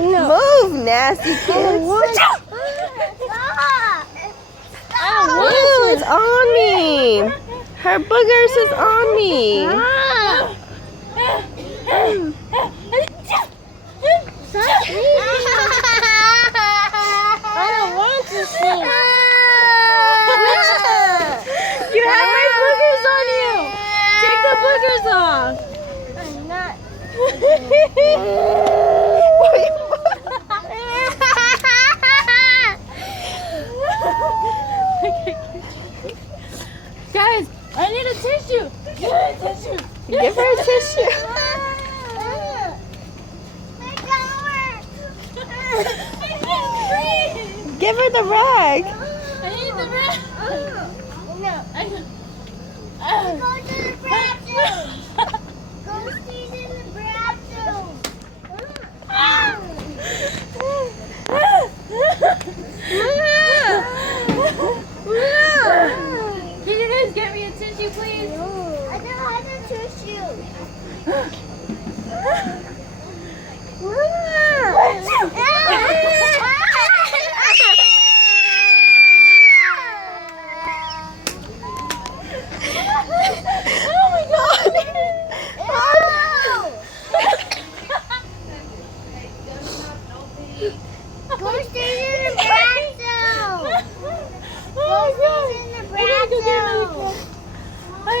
No. Move, nasty kids. Ooh, it's on me. Her boogers is on me. I don't want to see. You have my boogers on you. Take the boogers off. I'm not. Guys, I need a tissue. Give her a tissue. Give her a tissue. Give her the rag. I need the rag. No. Go to the bathroom. Go see in the bathroom. Can you guys get me a tissue, please? I don't have a tissue.